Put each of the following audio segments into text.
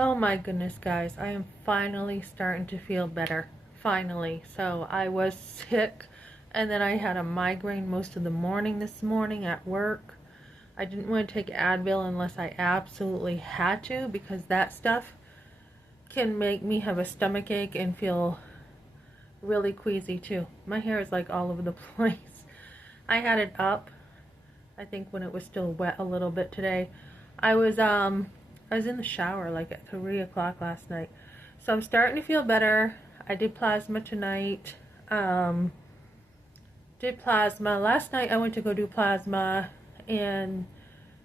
Oh my goodness, guys, I am finally starting to feel better. Finally. So I was sick and then I had a migraine most of the morning this morning at work. I didn't want to take Advil unless I absolutely had to because that stuff can make me have a stomach ache and feel really queasy too. My hair is like all over the place. I had it up, I think when it was still wet a little bit today. I was in the shower like at 3 o'clock last night. So I'm starting to feel better. I did plasma tonight. Um, did plasma. Last night I went to go do plasma and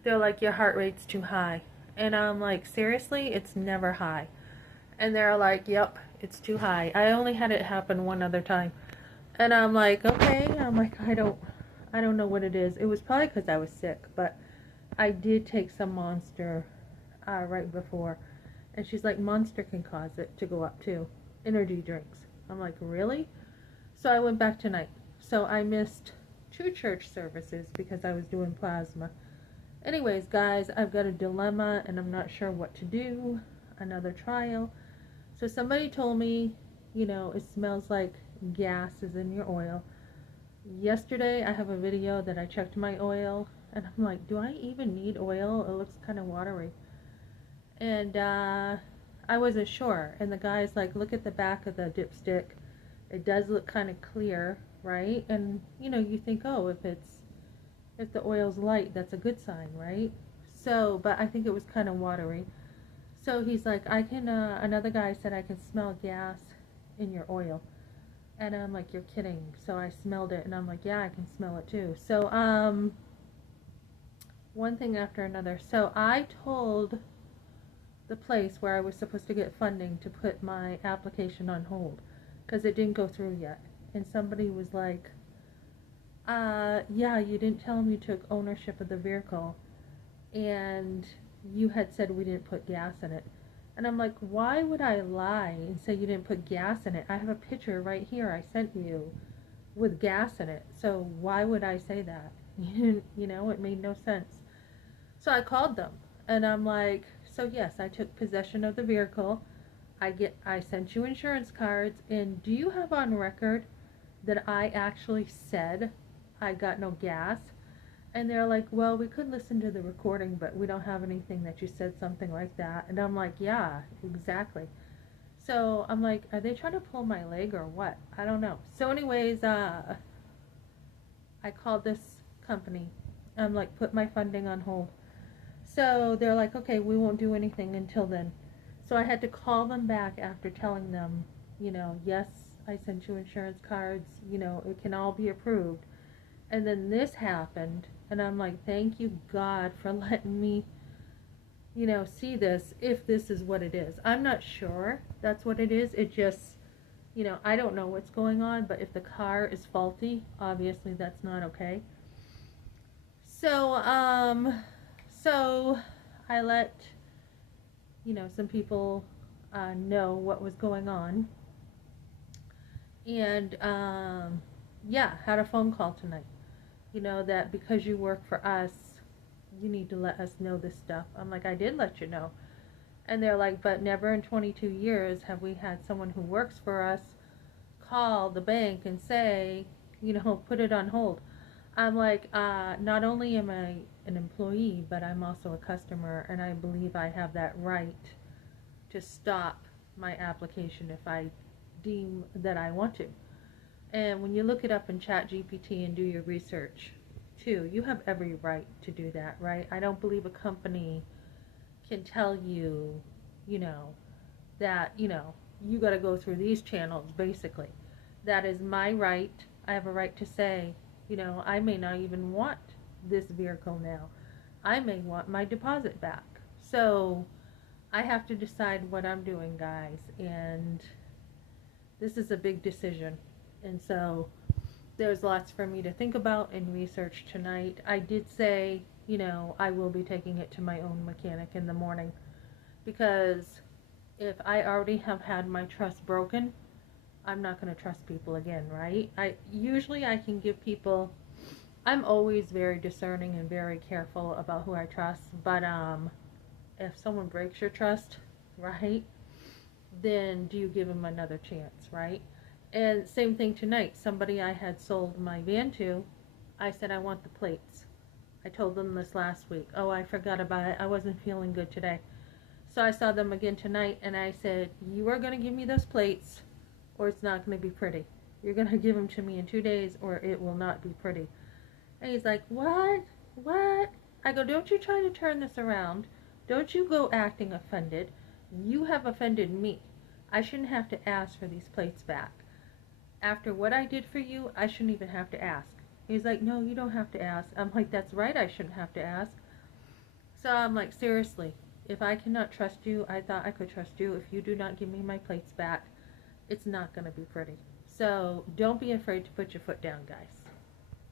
they're like, your heart rate's too high. And I'm like, seriously? It's never high. And they're like, yep, it's too high. I only had it happen one other time. And I'm like, okay. I'm like, I don't know what it is. It was probably because I was sick, but I did take some Monster right before. And she's like, Monster can cause it to go up too. Energy drinks. I'm like, really? So I went back tonight. So I missed 2 church services because I was doing plasma. Anyways, guys, I've got a dilemma and I'm not sure what to do. Another trial. So somebody told me, it smells like gas is in your oil. Yesterday, I have a video that I checked my oil and I'm like, do I even need oil? It looks kind of watery. And I wasn't sure. And the guy's like, look at the back of the dipstick. It does look kind of clear, right? And you think, oh, if the oil's light, that's a good sign, right? So, but I think it was kind of watery. So he's like, another guy said I can smell gas in your oil. And I'm like, you're kidding. So I smelled it and I'm like, yeah, I can smell it too. So, one thing after another. So I told the place where I was supposed to get funding to put my application on hold because it didn't go through yet. And somebody was like, yeah, you didn't tell them you took ownership of the vehicle and you had said we didn't put gas in it. And I'm like, why would I lie and say you didn't put gas in it? I have a picture right here I sent you with gas in it. So why would I say that? It made no sense. So I called them and I'm like, so yes, I took possession of the vehicle. I sent you insurance cards, and do you have on record that I actually said I got no gas? And they're like, well, we could listen to the recording, but we don't have anything that you said something like that. And I'm like, yeah, exactly. So I'm like, are they trying to pull my leg or what? I don't know. So anyways, I called this company. I'm like, put my funding on hold. So they're like, okay, we won't do anything until then. So I had to call them back after telling them, yes, I sent you insurance cards, it can all be approved. And then this happened, and I'm like, thank you, God, for letting me, see this, if this is what it is. I'm not sure that's what it is. It just, I don't know what's going on, but if the car is faulty, obviously that's not okay. So, so I let, some people know what was going on. And, yeah, had a phone call tonight. That because you work for us, you need to let us know this stuff. I'm like, I did let you know. And they're like, but never in 22 years have we had someone who works for us call the bank and say, put it on hold. I'm like, not only am I an employee, but I'm also a customer, and I believe I have that right to stop my application if I deem that I want to. And when you look it up in ChatGPT and do your research, too, you have every right to do that, right? I don't believe a company can tell you, that, you got to go through these channels, basically. That is my right. I have a right to say, I may not even want this vehicle now. I may want my deposit back. So I have to decide what I'm doing, guys. And this is a big decision. And so there's lots for me to think about and research tonight. I did say, I will be taking it to my own mechanic in the morning because if I already have had my trust broken, I'm not going to trust people again, right? I can give people, I'm always very discerning and very careful about who I trust, but if someone breaks your trust, right? Then do you give them another chance, right? And same thing tonight. Somebody I had sold my van to, I said I want the plates. I told them this last week. Oh, I forgot about it. I wasn't feeling good today. So I saw them again tonight and I said, you are going to give me those plates or it's not going to be pretty. You're going to give them to me in 2 days or it will not be pretty. And he's like, what? What? I go, don't you try to turn this around. Don't you go acting offended. You have offended me. I shouldn't have to ask for these plates back. After what I did for you, I shouldn't even have to ask. He's like, no, you don't have to ask. I'm like, that's right, I shouldn't have to ask. So I'm like, seriously, if I cannot trust you, I thought I could trust you. If you do not give me my plates back, it's not going to be pretty. So don't be afraid to put your foot down, guys.